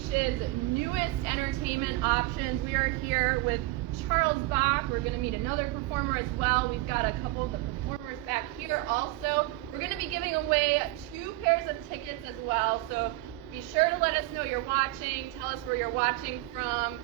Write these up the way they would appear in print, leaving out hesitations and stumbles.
Beach's newest entertainment options. We are here with Charles Bach. We're going to meet another performer as well. We've got a couple of the performers back here also. We're going to be giving away 2 pairs of tickets as well, so be sure to let us know you're watching. Tell us where you're watching from,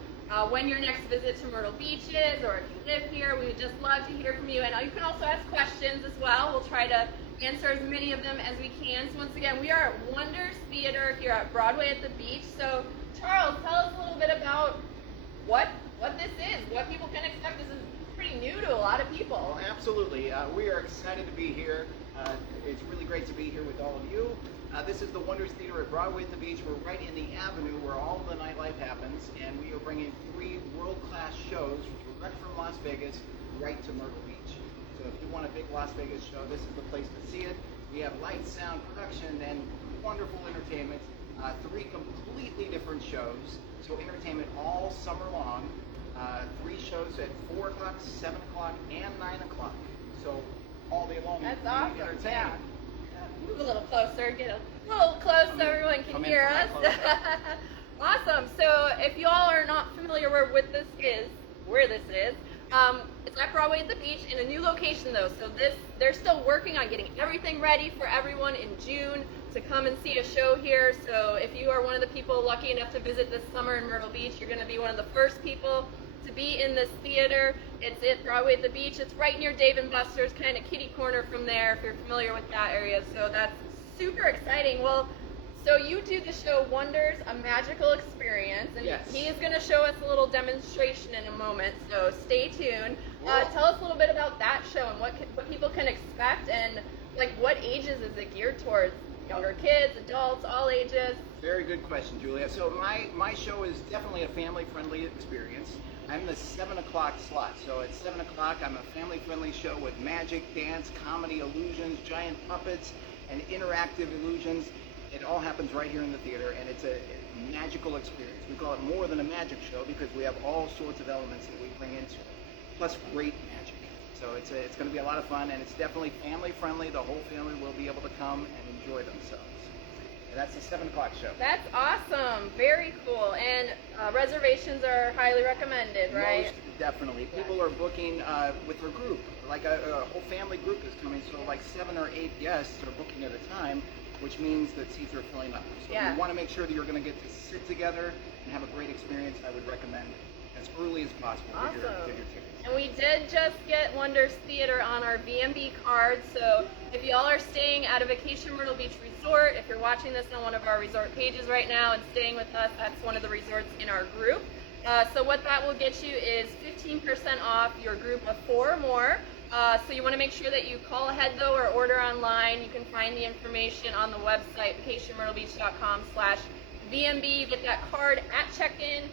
when your next visit to Myrtle Beach is, or if you live here. We would just love to hear from you. And you can also ask questions as well. We'll try to answer as many of them as we can. So once again, we are at Wonders Theater here at Broadway at the Beach. So Charles, tell us a little bit about what this is, what people can expect. This is pretty new to a lot of people. Absolutely. We are excited to be here. It's really great to be here with all of you. This is the Wonders Theater at Broadway at the Beach. We're right in the avenue where all the nightlife happens, and we are bringing 3 world-class shows direct from Las Vegas right to Myrtle Beach. So if you want a big Las Vegas show, this is the place to see it. We have light, sound, production, and wonderful entertainment. 3 completely different shows, so entertainment all summer long. 3 shows at 4 o'clock, 7 o'clock, and 9 o'clock. So all day long. That's awesome. Entertainment. Yeah. Move a little closer, get a little close so everyone can hear us. Awesome. So if you all are not familiar where this is, it's at Broadway at the Beach in a new location though. So they're still working on getting everything ready for everyone in June to come and see a show here. So if you are one of the people lucky enough to visit this summer in Myrtle Beach, you're going to be one of the first people to be in this theater. It's at Broadway at the Beach. It's right near Dave & Buster's, kind of kitty corner from there if you're familiar with that area. So that's super exciting. Well, so you do the show Wonders, a Magical Experience, and yes, he is going to show us a little demonstration in a moment, so stay tuned. Tell us a little bit about that show and what people can expect, and like what ages is it geared towards? Younger kids, adults, all ages? Very good question, Julia. So my show is definitely a family-friendly experience. I'm the 7 o'clock slot. So at 7 o'clock, I'm a family-friendly show with magic, dance, comedy, illusions, giant puppets, and interactive illusions. It all happens right here in the theater, and it's a magical experience. We call it more than a magic show because we have all sorts of elements that we bring into it, plus great magic. So it's going to be a lot of fun, and it's definitely family-friendly. The whole family will be able to come and enjoy themselves. And that's the 7 o'clock show. That's awesome. Very cool. And reservations are highly recommended, right? Most definitely. People are booking with their group. Like a whole family group is coming, so like 7 or 8 guests are booking at a time, which means that seats are filling up. So if you want to make sure that you're going to get to sit together and have a great experience, I would recommend as early as possible to get your tickets. And we did just get Wonders Theater on our VMB card, so if y'all are staying at a Vacation Myrtle Beach resort, if you're watching this on one of our resort pages right now and staying with us, that's one of the resorts in our group. So what that will get you is 15% off your group of 4 or more. So you want to make sure that you call ahead though or order online. You can find the information on the website, vacationmyrtlebeach.com/VMB. You get that card at check-in.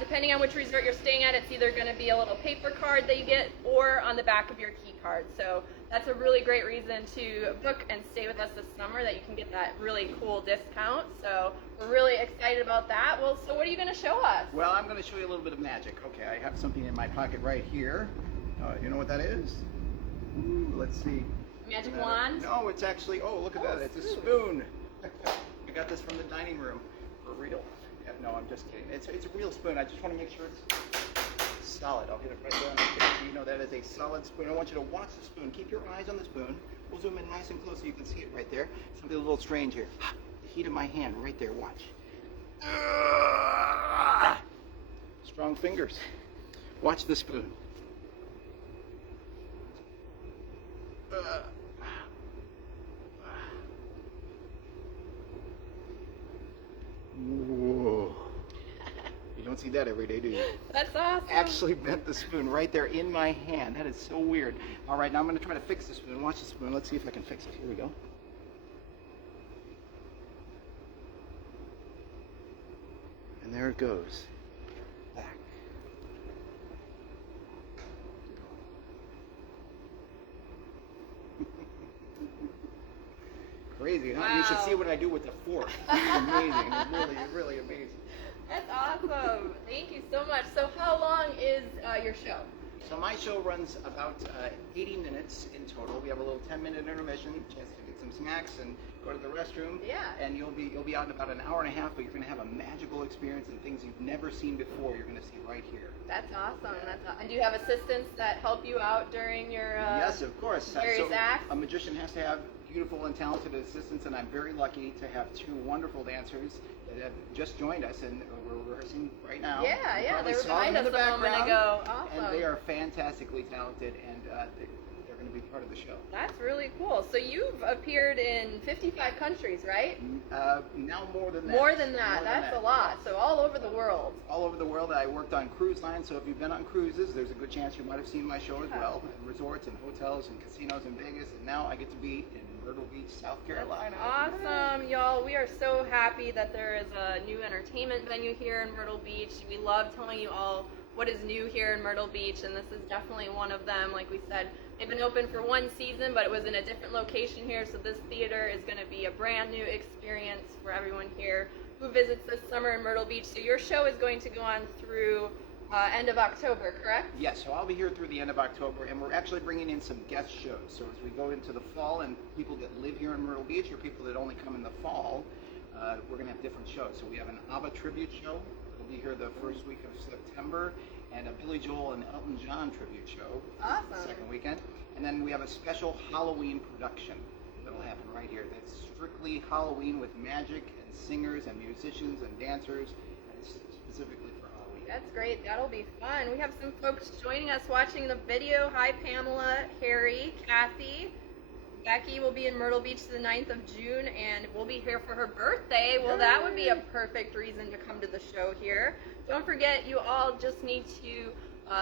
Depending on which resort you're staying at, it's either going to be a little paper card that you get or on the back of your key card. So that's a really great reason to book and stay with us this summer, that you can get that really cool discount. So we're really excited about that. Well, so what are you going to show us? Well, I'm going to show you a little bit of magic. Okay, I have something in my pocket right here. You know what that is? Ooh, let's see. Magic wand? No, it's actually, oh, look at that. It's a spoon. I got this from the dining room. For real. Yeah, no, I'm just kidding. It's a real spoon. I just want to make sure it's solid. I'll get it right there on the table so you know that is a solid spoon. I want you to watch the spoon. Keep your eyes on the spoon. We'll zoom in nice and close so you can see it right there. Something a little strange here. The heat of my hand right there. Watch. Strong fingers. Watch the spoon. Whoa. You don't see that every day, do you? That's awesome. Actually bent the spoon right there in my hand. That is so weird. All right, now I'm going to try to fix the spoon. Watch the spoon. Let's see if I can fix it. Here we go. And there it goes. Back. Crazy, huh? Wow. You should see what I do with the fork. It's amazing. It's really, really amazing. That's awesome. Thank you so much. So how long is your show? So my show runs about 80 minutes in total. We have a little 10-minute intermission, chance to get some snacks and go to the restroom. Yeah. And you'll be out in about an hour and a half, but you're going to have a magical experience and things you've never seen before. You're going to see right here. That's awesome. And do you have assistants that help you out during your yes, of course. various acts? A magician has to have beautiful and talented assistants, and I'm very lucky to have two wonderful dancers that have just joined us, and we're rehearsing right now. Yeah, You yeah, probably they were saw them behind in us the a moment background, ago. Awesome. And they are fantastically talented, and they're going to be part of the show. That's really cool. So you've appeared in 55 countries, right? Now more than that. More than that. That's a lot. So all over the world. All over the world. I worked on cruise lines, so if you've been on cruises, there's a good chance you might have seen my show as well. Resorts and hotels and casinos in Vegas, and now I get to be in Myrtle Beach, South Carolina. Awesome, y'all. We are so happy that there is a new entertainment venue here in Myrtle Beach. We love telling you all what is new here in Myrtle Beach, and this is definitely one of them. Like we said, they've been open for one season, but it was in a different location here, so this theater is going to be a brand new experience for everyone here who visits this summer in Myrtle Beach. So your show is going to go on through end of October, correct? Yes, so I'll be here through the end of October, and we're actually bringing in some guest shows. So as we go into the fall, and people that live here in Myrtle Beach or people that only come in the fall, we're going to have different shows. So we have an ABBA tribute show. It'll be here the first week of September, and a Billy Joel and Elton John tribute show. Awesome. The second weekend. And then we have a special Halloween production that'll happen right here. That's strictly Halloween with magic and singers and musicians and dancers, and it's specifically for Halloween. That's great. That'll be fun. We have some folks joining us watching the video. Hi, Pamela, Harry, Kathy. Becky will be in Myrtle Beach the 9th of June, and we'll be here for her birthday. Well, that would be a perfect reason to come to the show here. Don't forget, you all just need to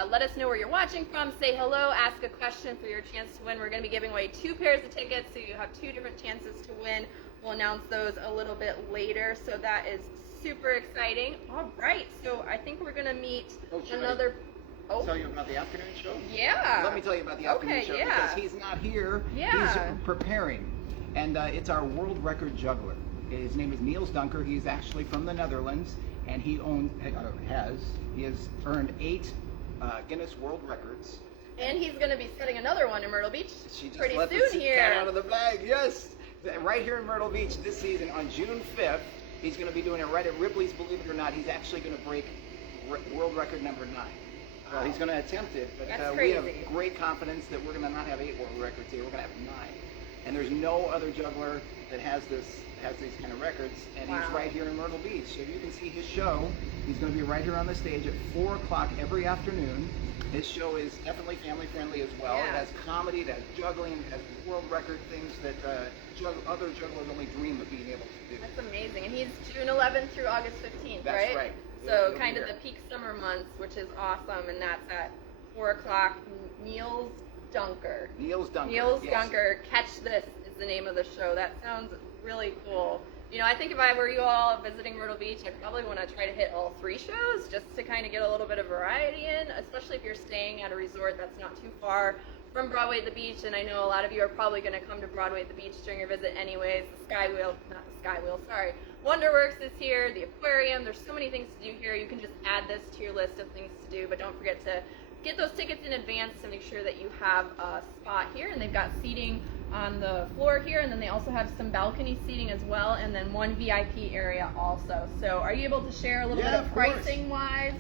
let us know where you're watching from, say hello, ask a question for your chance to win. We're going to be giving away 2 pairs of tickets, so you have 2 different chances to win. We'll announce those a little bit later, so that is super exciting. All right, so I think we're going to meet another... Tell you about the afternoon show? Yeah. Let me tell you about the afternoon show because he's not here. Yeah. He's preparing. And it's our world record juggler. His name is Niels Dunker. He's actually from the Netherlands, and he has earned 8 Guinness World Records. And he's going to be setting another one in Myrtle Beach She just pretty let soon the here. cat out of the bag. Yes. Right here in Myrtle Beach this season on June 5th. He's going to be doing it right at Ripley's. Believe it or not, he's actually going to break world record number 9. Well, he's going to attempt it, but we have great confidence that we're going to not have 8 world records here. We're going to have 9, and there's no other juggler that has these kind of records. And he's right here in Myrtle Beach, so you can see his show. He's going to be right here on the stage at 4 o'clock every afternoon. His show is definitely family friendly as well. Yeah. It has comedy, it has juggling, it has world record things that other jugglers only dream of being able to do. That's amazing. And he's June 11th through August 15th, That's right. So kind of the peak summer months, which is awesome, and that's at 4 o'clock. Niels Dunker. Niels Dunker. Niels yes. Dunker. Catch This is the name of the show. That sounds really cool. You know, I think if I were you all visiting Myrtle Beach, I'd probably want to try to hit all 3 shows just to kind of get a little bit of variety in, especially if you're staying at a resort that's not too far from Broadway at the Beach. And I know a lot of you are probably going to come to Broadway at the Beach during your visit anyways. Wonderworks is here, the aquarium. There's so many things to do here. You can just add this to your list of things to do, but don't forget to get those tickets in advance to make sure that you have a spot here. And they've got seating on the floor here, and then they also have some balcony seating as well, and then 1 VIP area also. So are you able to share a little bit of pricing wise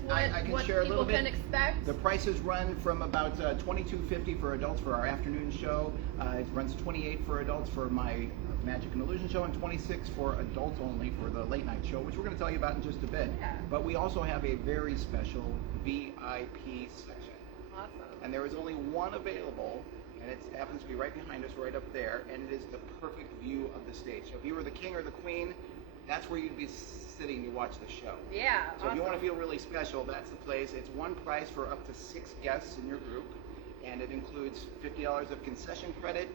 what share a people little bit. can expect? The prices run from about $22.50 for adults for our afternoon show. It runs $28 for adults for my Magic and Illusion show, and $26 for adults only for the late night show, which we're going to tell you about in just a bit. Yeah. But we also have a very special VIP section. Awesome. And there is only one available, and it happens to be right behind us, right up there, and it is the perfect view of the stage. So if you were the king or the queen, that's where you'd be sitting to watch the show. Yeah. So if you want to feel really special, that's the place. It's one price for up to 6 guests in your group, and it includes $50 of concession credit,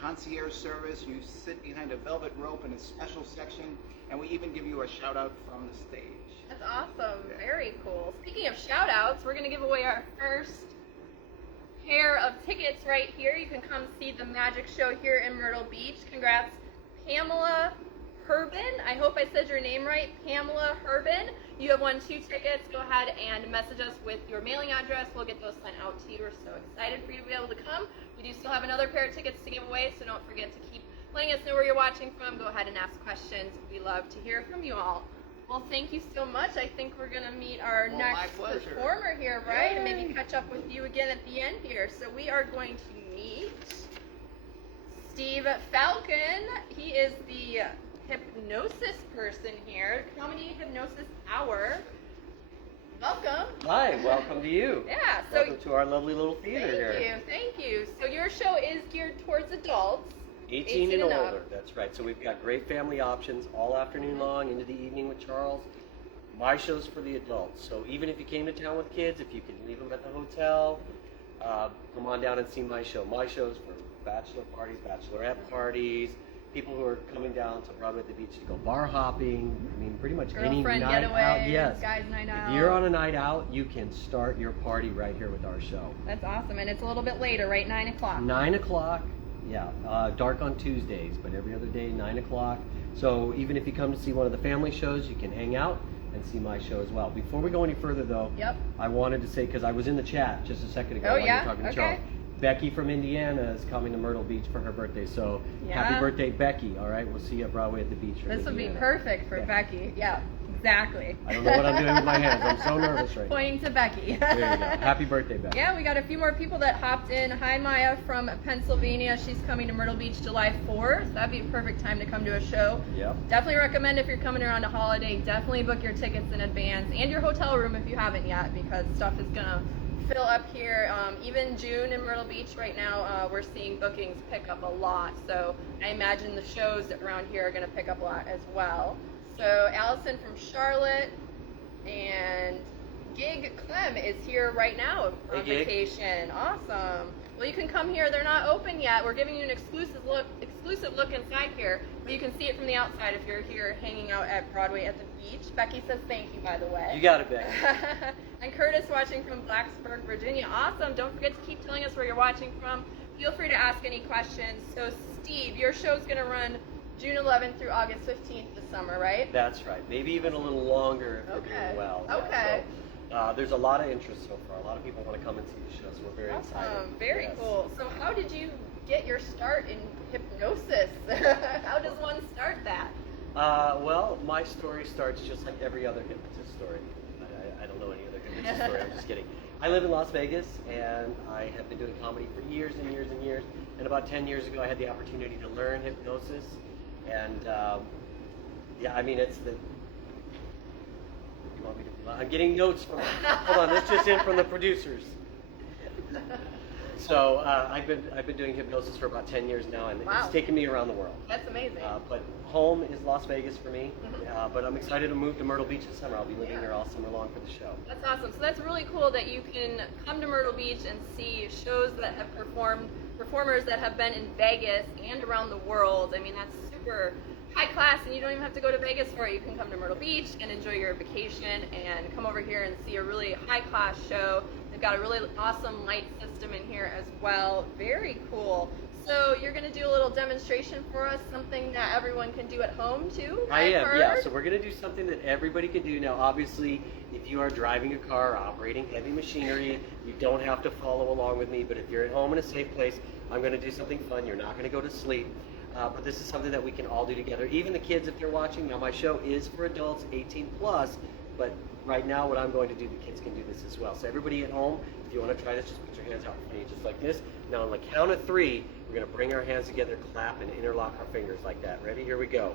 concierge service. You sit behind a velvet rope in a special section, and we even give you a shout out from the stage. That's awesome. Very cool. Speaking of shout outs, we're going to give away our first pair of tickets right here. You can come see the magic show here in Myrtle Beach. Congrats, Pamela Herbin. I hope I said your name right. Pamela Herbin. you have won 2 tickets, go ahead and message us with your mailing address. We'll get those sent out to you. We're so excited for you to be able to come. We do still have another pair of tickets to give away, so don't forget to keep letting us know where you're watching from. Go ahead and ask questions. We love to hear from you all. Well, thank you so much. I think we're going to meet our next performer here, right? And maybe catch up with you again at the end here. So we are going to meet Steve Falcon. He is the hypnosis person here. Comedy Hypnosis Hour. Welcome. Hi, welcome to you. Yeah. So welcome to our lovely little theater here. Thank you. So your show is geared towards adults. 18 and older, that's right. So we've got great family options all afternoon long into the evening with Charles. My show's for the adults. So even if you came to town with kids, if you can leave them at the hotel, come on down and see my show. My show's for bachelor parties, bachelorette parties, people who are coming down to Broadway at the beach to go bar hopping. I mean, pretty much any Girlfriend night getaway, out. Yes. guys' night out. If you're on a night out, you can start your party right here with our show. That's awesome. And it's a little bit later, right? 9 o'clock. 9 o'clock. Yeah, dark on Tuesdays, but every other day, 9 o'clock. So even if you come to see one of the family shows, you can hang out and see my show as well. Before we go any further, though, I wanted to say, because I was in the chat just a second ago while you were talking to Charles. Becky from Indiana is coming to Myrtle Beach for her birthday, so happy birthday, Becky. All right, we'll see you at Broadway at the beach. This would be perfect for Becky. Yeah, exactly. I don't know what I'm doing with my hands. I'm so nervous right now. Pointing to Becky. There you go. Happy birthday, Becky. Yeah, we got a few more people that hopped in. Hi, Maya from Pennsylvania. She's coming to Myrtle Beach July 4th. That'd be a perfect time to come to a show. Yep. Definitely recommend if you're coming around a holiday, definitely book your tickets in advance and your hotel room if you haven't yet, because stuff is going to fill up here. Even June in Myrtle Beach right now, we're seeing bookings pick up a lot. So I imagine the shows around here are going to pick up a lot as well. So Allison from Charlotte and Gig Clem is here right now on vacation. Awesome. Well, you can come here. They're not open yet. We're giving you an exclusive look inside here, but you can see it from the outside if you're here hanging out at Broadway at the beach. Becky says thank you, by the way. You got it, Becky. And Curtis watching from Blacksburg, Virginia. Awesome. Don't forget to keep telling us where you're watching from. Feel free to ask any questions. So, Steve, your show's going to run June 11th through August 15th this summer, right? That's right. Maybe even a little longer if you're doing well. Okay. Yeah, so, there's a lot of interest so far. A lot of people want to come and see the show, so we're very excited. Very cool. So how did you get your start in hypnosis? How does one start that? Well, my story starts just like every other hypnotist story. I don't know any other hypnotist story. I'm just kidding. I live in Las Vegas, and I have been doing comedy for years and years and years. And about 10 years ago, I had the opportunity to learn hypnosis. And yeah, I mean, it's the... You want me to... I'm getting notes from... Hold on, this just in from the producers. So I've been doing hypnosis for about 10 years now, and it's taken me around the world. That's amazing. But home is Las Vegas for me. But I'm excited to move to Myrtle Beach this summer. I'll be living there all summer long for the show. That's awesome. So that's really cool that you can come to Myrtle Beach and see shows that have performers that have been in Vegas and around the world. I mean, that's super high class, and you don't even have to go to Vegas for it. You can come to Myrtle Beach and enjoy your vacation and come over here and see a really high class show. They've got a really awesome light system in here as well. Very cool. So you're going to do a little demonstration for us, something that everyone can do at home too? I am, yeah. So we're going to do something that everybody can do. Now, obviously, if you are driving a car or operating heavy machinery, you don't have to follow along with me. But if you're at home in a safe place, I'm going to do something fun. You're not going to go to sleep. But this is something that we can all do together. Even the kids, if they're watching. Now, my show is for adults 18 plus, but right now what I'm going to do, the kids can do this as well. So everybody at home, if you want to try this, just put your hands out for me, just like this. Now, on the count of 3, we're going to bring our hands together, clap, and interlock our fingers like that. Ready? Here we go.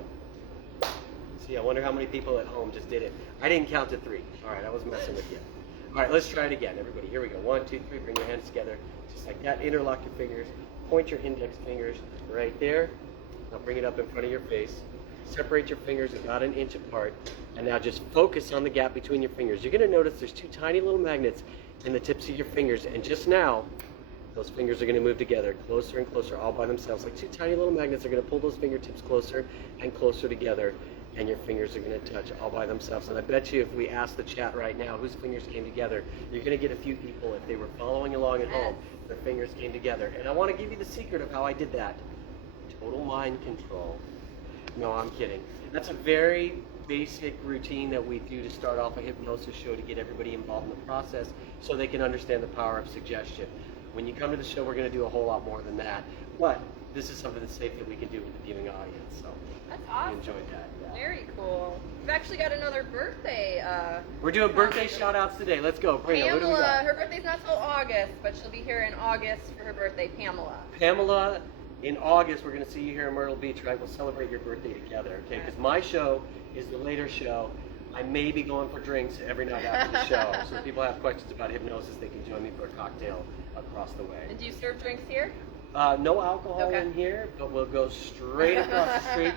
See, I wonder how many people at home just did it. I didn't count to 3. All right, I was messing with you. All right, let's try it again, everybody. Here we go. 1, 2, 3. Bring your hands together, just like that. Interlock your fingers. Point your index fingers right there. Now bring it up in front of your face. Separate your fingers about an inch apart. And now just focus on the gap between your fingers. You're going to notice there's 2 tiny little magnets in the tips of your fingers. And just now, those fingers are going to move together closer and closer all by themselves. Like 2 tiny little magnets are going to pull those fingertips closer and closer together. And your fingers are going to touch all by themselves. And I bet you if we ask the chat right now whose fingers came together, you're going to get a few people, if they were following along at home, their fingers came together. And I want to give you the secret of how I did that. Total mind control. No, I'm kidding. That's a very basic routine that we do to start off a hypnosis show to get everybody involved in the process so they can understand the power of suggestion. When you come to the show, we're going to do a whole lot more than that. But this is something that's safe that we can do with the viewing audience. So That's awesome. we enjoyed that. Yeah. Very cool. We've actually got another birthday. We're doing birthday shout outs today. Let's go. Bring it. What do we Pamela, got? her birthday's not till August, but she'll be here in August for her birthday, Pamela. Pamela, in August, we're going to see you here in Myrtle Beach, right? We'll celebrate your birthday together, okay? Because my show is the later show. I may be going for drinks every night after the show. So if people have questions about hypnosis, they can join me for a cocktail across the way. And do you serve drinks here? No alcohol Okay. in here, but we'll go straight across the street.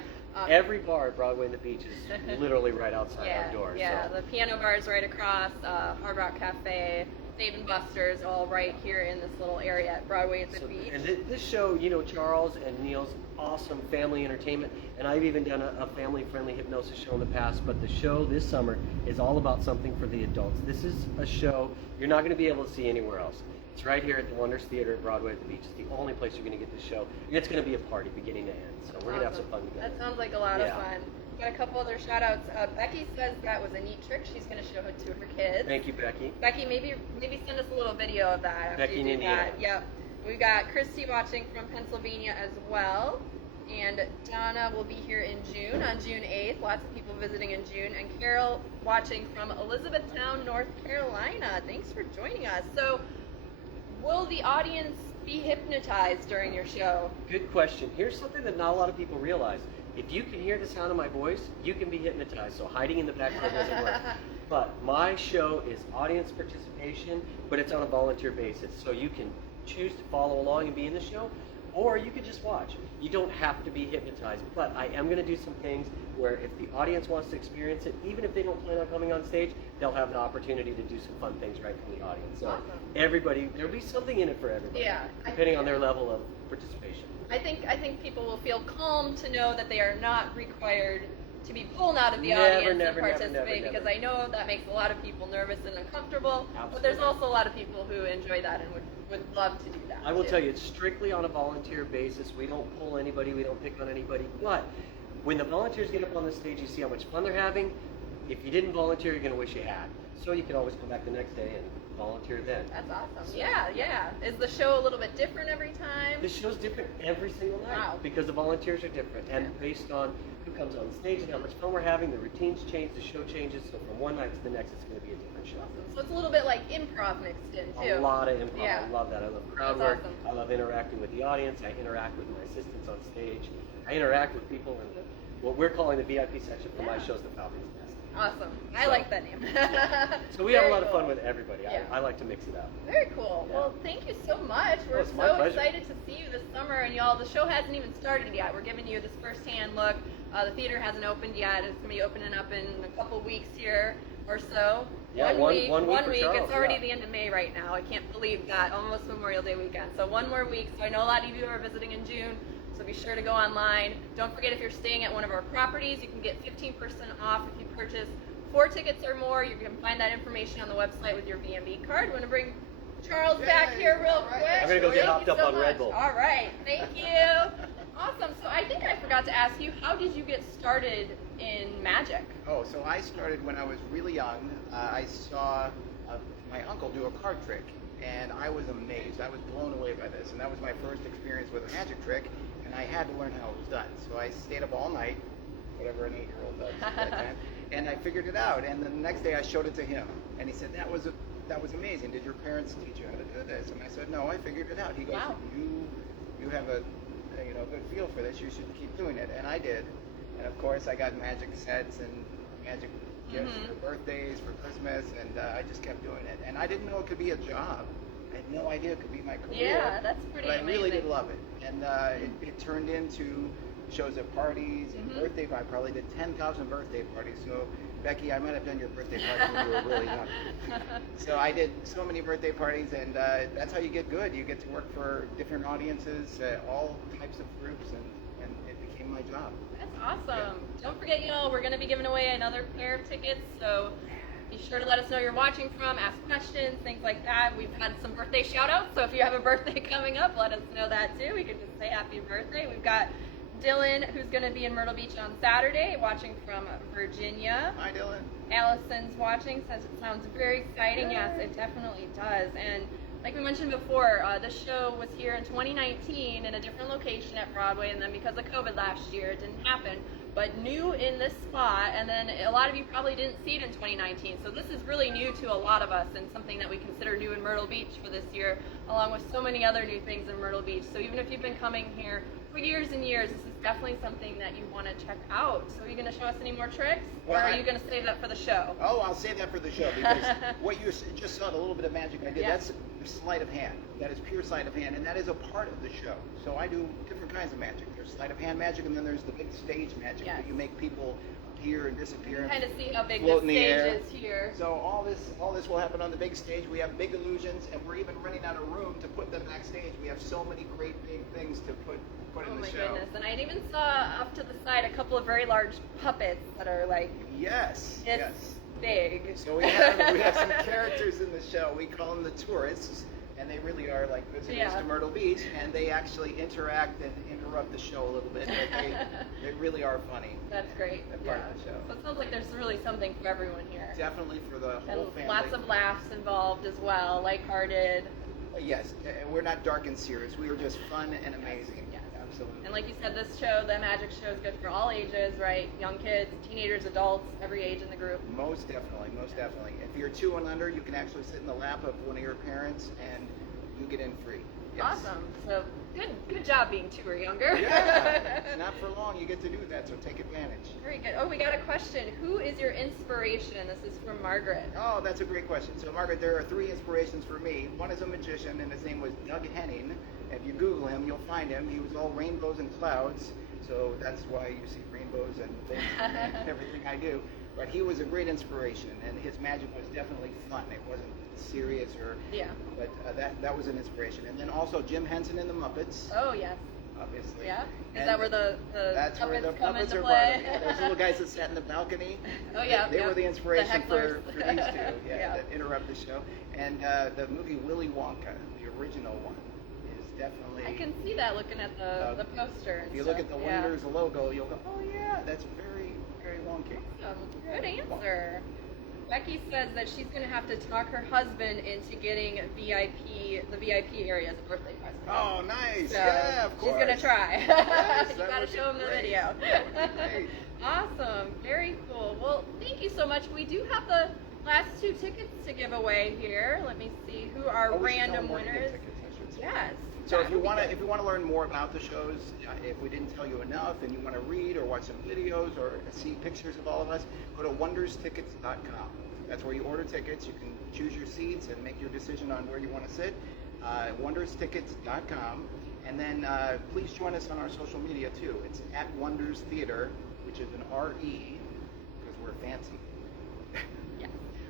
Every bar at Broadway and the Beach is literally right outside our door. Yeah, So. the piano bar is right across, Hard Rock Cafe, Dave and Buster's, all right here in this little area at Broadway at the beach. And this show, you know, Charles and Neil's awesome family entertainment, and I've even done a family-friendly hypnosis show in the past, but the show this summer is all about something for the adults. This is a show you're not going to be able to see anywhere else. It's right here at the Wonders Theater at Broadway at the Beach. It's the only place you're going to get this show. And it's going to be a party beginning to end, so we're going to have some fun together. That sounds like a lot of fun. Got a couple other shout outs. Becky says that was a neat trick. She's going to show it to her kids. Thank you, Becky. Becky, maybe send us a little video of that after Becky you do and that. Indiana. Yep. We got Christy watching from Pennsylvania as well. And Donna will be here in June, on June 8th. Lots of people visiting in June. And Carol watching from Elizabethtown, North Carolina. Thanks for joining us. So, will the audience be hypnotized during your show? Good question. Here's something that not a lot of people realize. If you can hear the sound of my voice, you can be hypnotized. So hiding in the back row doesn't work. But my show is audience participation, but it's on a volunteer basis. So you can choose to follow along and be in the show, or you could just watch. You don't have to be hypnotized. But I am going to do some things where if the audience wants to experience it, even if they don't plan on coming on stage, they'll have the opportunity to do some fun things right from the audience. So Awesome. everybody, there'll be something in it for everybody, Yeah, depending on their level of participation. I think people will feel calm to know that they are not required to be pulled out of the Never, audience never, and never, participate, never, because never. I know that makes a lot of people nervous and uncomfortable. But Absolutely. there's also a lot of people who enjoy that and would love to do that. I will too. tell you, it's strictly on a volunteer basis. We don't pull anybody, we don't pick on anybody. But when the volunteers get up on the stage, you see how much fun they're having. If you didn't volunteer, you're going to wish you had. So you can always come back the next day and volunteer then. That's awesome. So- Yeah. Is the show a little bit different every time? The show's different every single night Wow. because the volunteers are different. And based on who comes on stage and how much fun we're having, the routines change, the show changes. So from one night to the next, it's going to be a different show. So it's a little bit like improv mixed in too. A lot of improv. Yeah. I love that. I love crowd That's work. awesome. I love interacting with the audience. I interact with my assistants on stage. I interact with people in what we're calling the VIP section for my Yeah. show's the Falcon's Nest. Awesome. I So- like that name. So we have a Very lot of cool. fun with everybody. Yeah. I like to mix it up. Very cool. Yeah. Well, thank you so much. We're it's my so pleasure. excited to see you this summer, and y'all, the show hasn't even started yet. We're giving you this first-hand look. The theater hasn't opened yet. It's going to be opening up in a couple weeks here or so. Yeah, one week for Charles, It's already yeah. the end of May right now. I can't believe that. Almost Memorial Day weekend. So one more week. So I know a lot of you are visiting in June. So be sure to go online. Don't forget, if you're staying at one of our properties, you can get 15% off if you purchase 4 tickets or more. You can find that information on the website with your B&B card. We want to bring Charles back here real quick. I'm gonna go get Thank hopped you up so on Red much. Bull. All right, thank you. Awesome. So I think I forgot to ask you, how did you get started in magic? Oh, so I started when I was really young. I saw my uncle do a card trick, and I was amazed. I was blown away by this, and that was my first experience with a magic trick, and I had to learn how it was done. So I stayed up all night, whatever an 8-year-old does back then, and I figured it out. And then the next day I showed it to him, and he said, that was amazing. Did your parents teach you how to do this? And I said, no, I figured it out. He goes, Wow. you have a good feel for this. You should keep doing it. And I did. And of course, I got magic sets and magic gifts for birthdays, for Christmas, and I just kept doing it. And I didn't know it could be a job. I had no idea it could be my career. Yeah, that's pretty But I really amazing. did love it. And it turned into shows at parties and birthday. I probably did 10,000 birthday parties. So, Becky, I might have done your birthday party when you were really young. So I did so many birthday parties, and that's how you get good. You get to work for different audiences, all types of groups, and it became my job. That's awesome. Don't forget, y'all, we're going to be giving away another pair of tickets, so be sure to let us know you're watching from, ask questions, things like that. We've had some birthday shout outs, so if you have a birthday coming up, let us know that too. We can just say happy birthday. We've got Dylan, who's going to be in Myrtle Beach on Saturday, watching from Virginia. Hi, Dylan. Allison's watching, says it sounds very exciting. Yes, it definitely does. And like we mentioned before, this show was here in 2019 in a different location at Broadway, and then because of COVID last year, it didn't happen. But new in this spot, and then a lot of you probably didn't see it in 2019. So this is really new to a lot of us, and something that we consider new in Myrtle Beach for this year, along with so many other new things in Myrtle Beach. So even if you've been coming here for years and years, this is definitely something that you want to check out. So are you going to show us any more tricks, or are you going to save that for the show? Oh, I'll save that for the show, because what you just saw, the little bit of magic I did, that's sleight of hand. That is pure sleight of hand, and that is a part of the show. So I do different kinds of magic. There's sleight of hand magic, and then there's the big stage magic where you make people appear and disappear. You kind of see how big the stage is here. So all this will happen on the big stage. We have big illusions, and we're even running out of room to put them backstage. We have so many great big things to put in the show. Oh my goodness! And I even saw up to the side a couple of very large puppets that are like big. So we have some characters in the show. We call them the tourists, and they really are like visitors to Myrtle Beach, and they actually interact and interrupt the show a little bit. But they really are funny. That's great. They're part of the show. So it sounds like there's really something for everyone here. Definitely for the whole family. Lots of laughs involved as well, lighthearted. Yes, we're not dark and serious. We are just fun and amazing. Yes. Absolutely. And like you said, this show, the magic show, is good for all ages, right? Young kids, teenagers, adults, every age in the group. Most definitely, most definitely. If you're 2 and under, you can actually sit in the lap of one of your parents, and you get in free. Yes. Awesome. So good job being 2 or younger. Yeah, not for long. You get to do that, so take advantage. Very good. Oh, we got a question. Who is your inspiration? This is from Margaret. Oh, that's a great question. So, Margaret, there are 3 inspirations for me. One is a magician, and his name was Doug Henning. If you Google him, you'll find him. He was all rainbows and clouds, so that's why you see rainbows and things and everything I do. But he was a great inspiration, and his magic was definitely fun. It wasn't serious but that was an inspiration. And then also Jim Henson and the Muppets. Oh, yes. Obviously. Yeah? Is that where the that's puppets where the come puppets into are play? part of it. Those little guys that sat in the balcony. Oh, yeah. They were the inspiration for these 2 Yeah. that interrupt the show. And the movie Willy Wonka, the original one, is definitely... I can see that looking at the poster. If you look at the Wonders logo, you'll go, oh yeah, that's very, very wonky. Good answer. Becky says that she's going to have to talk her husband into getting the VIP area as a birthday present. Oh, nice. So yeah, of course. She's going to try. Yes, You got to show him the video. Awesome. Very cool. Well, thank you so much. We do have the last 2 tickets to give away here. Let me see who our random winners. Yes. So if you want to learn more about the shows, if we didn't tell you enough, and you want to read or watch some videos or see pictures of all of us, go to wonderstickets.com. That's where you order tickets. You can choose your seats and make your decision on where you want to sit. Wonderstickets.com. And then please join us on our social media too. It's at Wonders Theater, which is an R-E, because we're fancy.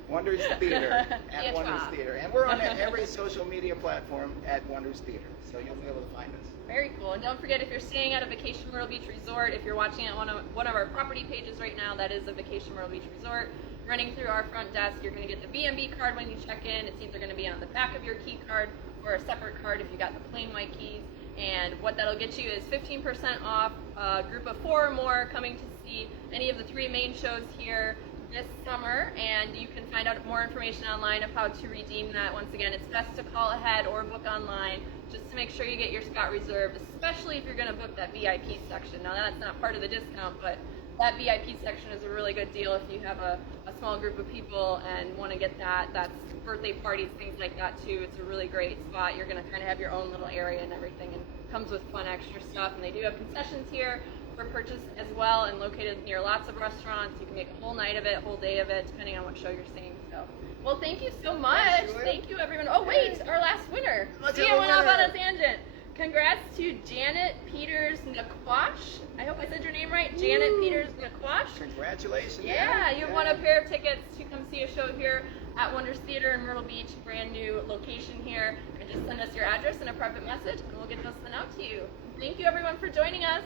Wonders Theater, at Wonders Theater. And we're on every social media platform at Wonders Theater, so you'll be able to find us. Very cool. And don't forget, if you're staying at a Vacation Myrtle Beach Resort, if you're watching at one of our property pages right now, that is a Vacation Myrtle Beach Resort. Running through our front desk, you're going to get the B&B card when you check in. It's either going to be on the back of your key card or a separate card if you got the plain white keys. And what that'll get you is 15% off a group of 4 or more coming to see any of the 3 main shows here this summer, and you can find out more information online of how to redeem that. Once again, it's best to call ahead or book online just to make sure you get your spot reserved, especially if you're going to book that VIP section. Now, that's not part of the discount, but that VIP section is a really good deal if you have a small group of people and want to get that. That's birthday parties, things like that too. It's a really great spot. You're going to kind of have your own little area and everything, and comes with fun extra stuff. And they do have concessions here for purchase as well, and located near lots of restaurants. You can make a whole night of it, a whole day of it, depending on what show you're seeing. So, well, thank you so much. Thank you, everyone. Oh, wait, our last winner. See, I went off on a tangent. Congrats to Janet Peters Nakwash. I hope I said your name right. Janet Peters Nakwash. Congratulations. Yeah, you won a pair of tickets to come see a show here at Wonders Theater in Myrtle Beach, brand new location here. And just send us your address and a private message, and we'll get those sent out to you. Thank you, everyone, for joining us.